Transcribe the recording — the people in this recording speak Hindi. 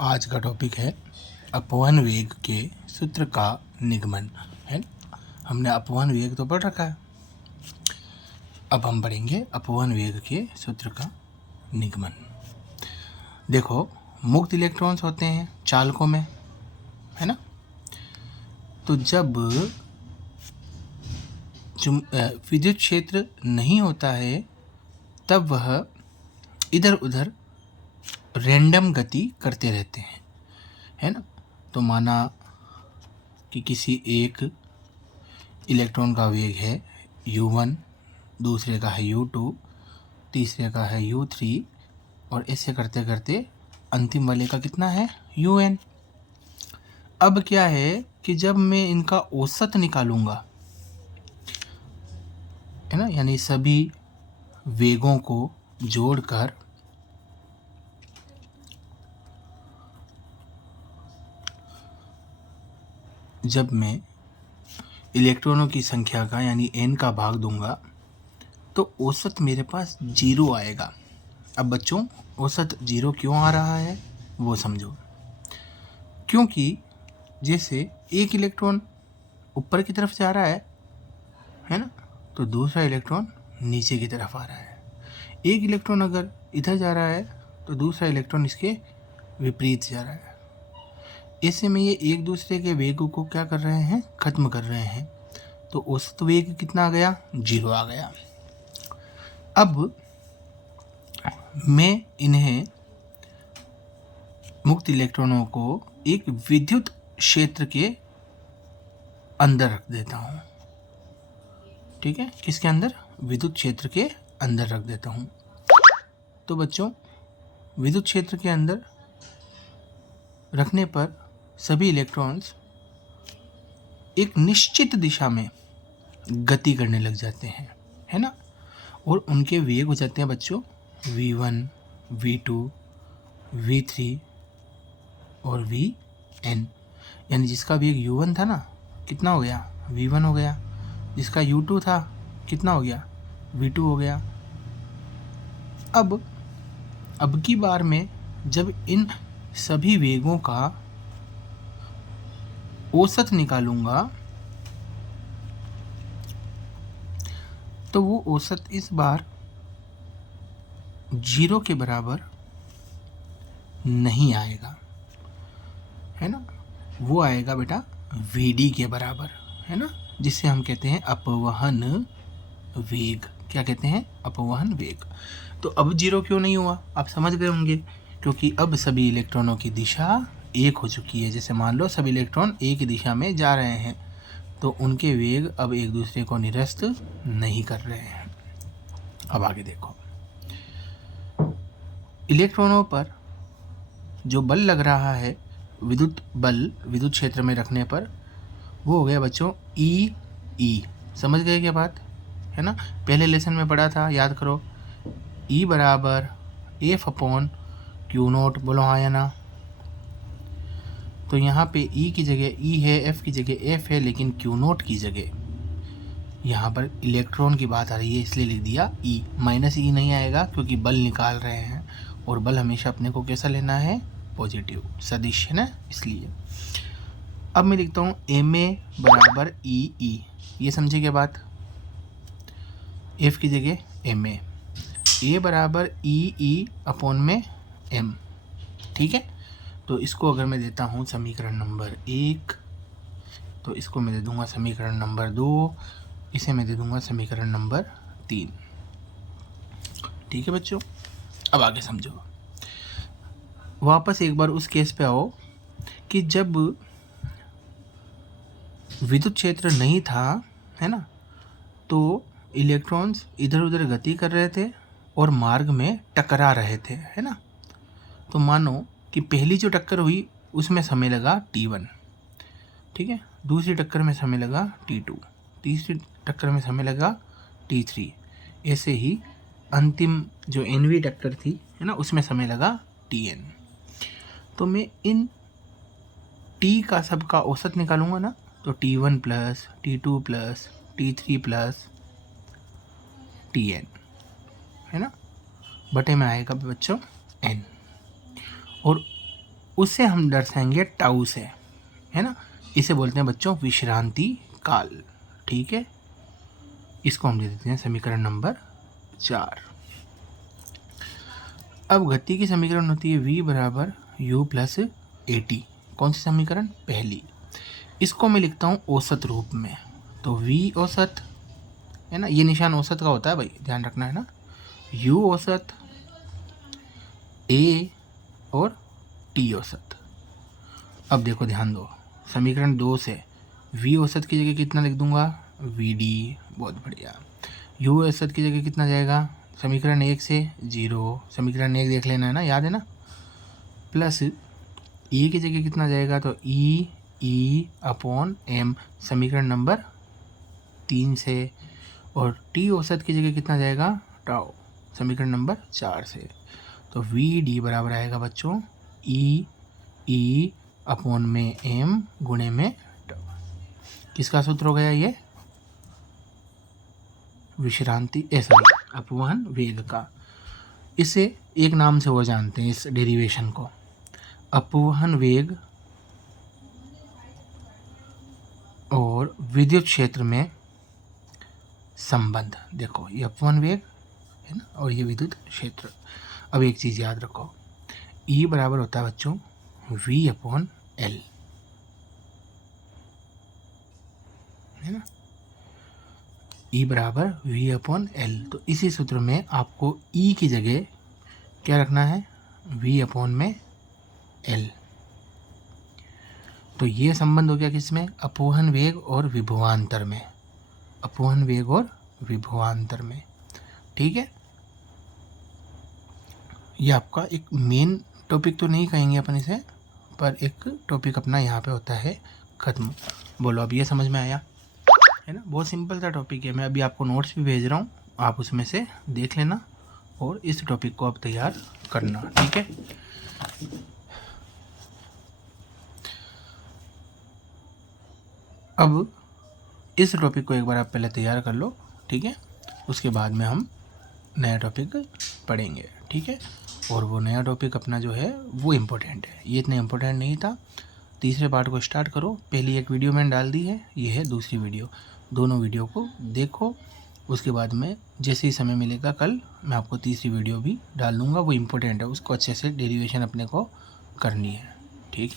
आज का टॉपिक है अपवहन वेग के सूत्र का निगमन है। हमने अपवहन वेग तो पढ़ रखा है, अब हम पढ़ेंगे अपवहन वेग के सूत्र का निगमन। देखो, मुक्त इलेक्ट्रॉन्स होते हैं चालकों में, है ना। तो जब विद्युत क्षेत्र नहीं होता है तब वह इधर उधर रैंडम गति करते रहते हैं, है ना। तो माना कि किसी एक इलेक्ट्रॉन का वेग है u1, दूसरे का है u2, तीसरे का है u3 और ऐसे करते करते अंतिम वाले का कितना है un। अब क्या है कि जब मैं इनका औसत निकालूंगा, है ना, यानी सभी वेगों को जोड़कर जब मैं इलेक्ट्रॉनों की संख्या का यानी n का भाग दूंगा तो औसत मेरे पास 0 आएगा। अब बच्चों, औसत 0 क्यों आ रहा है वो समझो। क्योंकि जैसे एक इलेक्ट्रॉन ऊपर की तरफ जा रहा है ना, तो दूसरा इलेक्ट्रॉन नीचे की तरफ आ रहा है। एक इलेक्ट्रॉन अगर इधर जा रहा है तो दूसरा इलेक्ट्रॉन इसके विपरीत जा रहा है। ऐसे में ये एक दूसरे के वेग को क्या कर रहे हैं, खत्म कर रहे हैं। तो औसत वेग कितना आ गया, 0 आ गया। अब मैं इन्हें मुक्त इलेक्ट्रॉनों को एक विद्युत क्षेत्र के अंदर रख देता हूँ। ठीक है, किसके अंदर, विद्युत क्षेत्र के अंदर रख देता हूँ। तो बच्चों, विद्युत क्षेत्र के अंदर रखने पर सभी इलेक्ट्रॉन्स एक निश्चित दिशा में गति करने लग जाते हैं, है ना। और उनके वेग हो जाते हैं बच्चों v1, v2, v3 और vn। यानी जिसका वेग u1 था ना, कितना हो गया, v1 हो गया। जिसका u2 था कितना हो गया, v2 हो गया। अब की बार में जब इन सभी वेगों का औसत निकालूंगा तो वो औसत इस बार 0 के बराबर नहीं आएगा, है ना। वो आएगा बेटा vd के बराबर, है ना, जिसे हम कहते हैं अपवहन वेग। क्या कहते हैं, अपवहन वेग। तो अब 0 क्यों नहीं हुआ, आप समझ गए होंगे। क्योंकि अब सभी इलेक्ट्रॉनों की दिशा एक हो चुकी है। जैसे मान लो सभी इलेक्ट्रॉन एक ही दिशा में जा रहे हैं तो उनके वेग अब एक दूसरे को निरस्त नहीं कर रहे हैं। अब आगे देखो, इलेक्ट्रॉनों पर जो बल लग रहा है, विद्युत बल विद्युत क्षेत्र में रखने पर, वो हो गया बच्चों ई। समझ गए क्या बात, है ना। पहले लेसन में पढ़ा था, याद करो, ई बराबर एफ अपॉन क्यू नोट। बोलो हाँ या ना। तो यहाँ पे ई की जगह ई है, एफ की जगह एफ है, लेकिन क्यू नोट की जगह यहाँ पर इलेक्ट्रॉन की बात आ रही है इसलिए लिख दिया ई। माइनस ई नहीं आएगा क्योंकि बल निकाल रहे हैं और बल हमेशा अपने को कैसा लेना है, पॉजिटिव सदिश, है ना, इसलिए। अब मैं लिखता हूँ एम ए बराबर ई। ये समझे क्या बात, एफ की जगह एम ए बराबर ई अपॉन में एम। ठीक है, तो इसको अगर मैं देता हूँ समीकरण नंबर 1, तो इसको मैं दे दूंगा समीकरण नंबर 2, इसे मैं दे दूंगा समीकरण नंबर 3। ठीक है बच्चों, अब आगे समझो। वापस एक बार उस केस पे आओ कि जब विद्युत क्षेत्र नहीं था, है ना, तो इलेक्ट्रॉन्स इधर उधर गति कर रहे थे और मार्ग में टकरा रहे थे, है ना। तो मानो कि पहली जो टक्कर हुई उसमें समय लगा t1, ठीक है, दूसरी टक्कर में समय लगा t2, तीसरी टक्कर में समय लगा t3, ऐसे ही अंतिम जो nवीं टक्कर थी, है ना, उसमें समय लगा tn। तो मैं इन t का सबका औसत निकालूंगा ना, तो t1 plus t2 plus t3 plus tn, है ना, बटे में आएगा बच्चों n। और उसे हम दर्शाएंगे टाउ से, है ना। इसे बोलते हैं बच्चों विश्रांति काल, ठीक है। इसको हम दे देते हैं समीकरण नंबर 4। अब गति की समीकरण होती है v बराबर u प्लस AT। कौन सी समीकरण? पहली। इसको मैं लिखता हूँ औसत रूप में, तो v औसत, है ना, ये निशान औसत का होता है भाई, ध्यान रखना, है ना। u औसत, a और t औसत। अब देखो ध्यान दो, समीकरण 2 से v औसत की जगह कितना लिख दूंगा? vd। बहुत बढ़िया। u औसत की जगह कितना जाएगा? समीकरण 1 से 0, समीकरण 1 देख लेना, है ना, याद है ना। प्लस e की जगह कितना जाएगा? तो e अपॉन m, समीकरण नंबर 3 से। और t औसत की जगह कितना जाएगा? टाउ, समीकरण नंबर 4 से। तो vd बराबर आएगा बच्चों e अपॉन में m गुणे में टाउ। किसका सूत्र हो गया ये? विश्रांति सॉरी अपवहन वेग का। इसे एक नाम से वो जानते हैं, इस डेरिवेशन को, अपवहन वेग और विद्युत क्षेत्र में संबंध। देखो ये अपवहन वेग है ना, और ये विद्युत क्षेत्र। अब एक चीज़ याद रखो, E बराबर होता है बच्चों V अपॉन L, है ना। E बराबर V अपॉन L। तो इसी सूत्र में आपको E की जगह क्या रखना है? V अपॉन में L। तो ये संबंध हो गया किसमें? अपवहन वेग और विभवांतर में, अपवहन वेग और विभवांतर में, ठीक है। ये आपका एक मेन टॉपिक तो नहीं कहेंगे अपन इसे, पर एक टॉपिक अपना यहाँ पे होता है खत्म। बोलो अब ये समझ में आया, है ना। बहुत सिंपल सा टॉपिक है। मैं अभी आपको नोट्स भी भेज रहा हूँ, आप उसमें से देख लेना और इस टॉपिक को आप तैयार करना, ठीक है। अब इस टॉपिक को एक बार आप पहले तैयार कर लो, ठीक है। उसके बाद में हम नया टॉपिक पढ़ेंगे, ठीक है। और वो नया टॉपिक अपना जो है वो इम्पोर्टेंट है, ये इतना इम्पोर्टेंट नहीं था। तीसरे पार्ट को स्टार्ट करो। पहली एक वीडियो मैंने डाल दी है, ये है दूसरी वीडियो। दोनों वीडियो को देखो, उसके बाद में जैसे ही समय मिलेगा कल मैं आपको तीसरी वीडियो भी डाल दूँगा, वो इम्पोर्टेंट है, उसको अच्छे से डेरिवेशन अपने को करनी है, ठीक।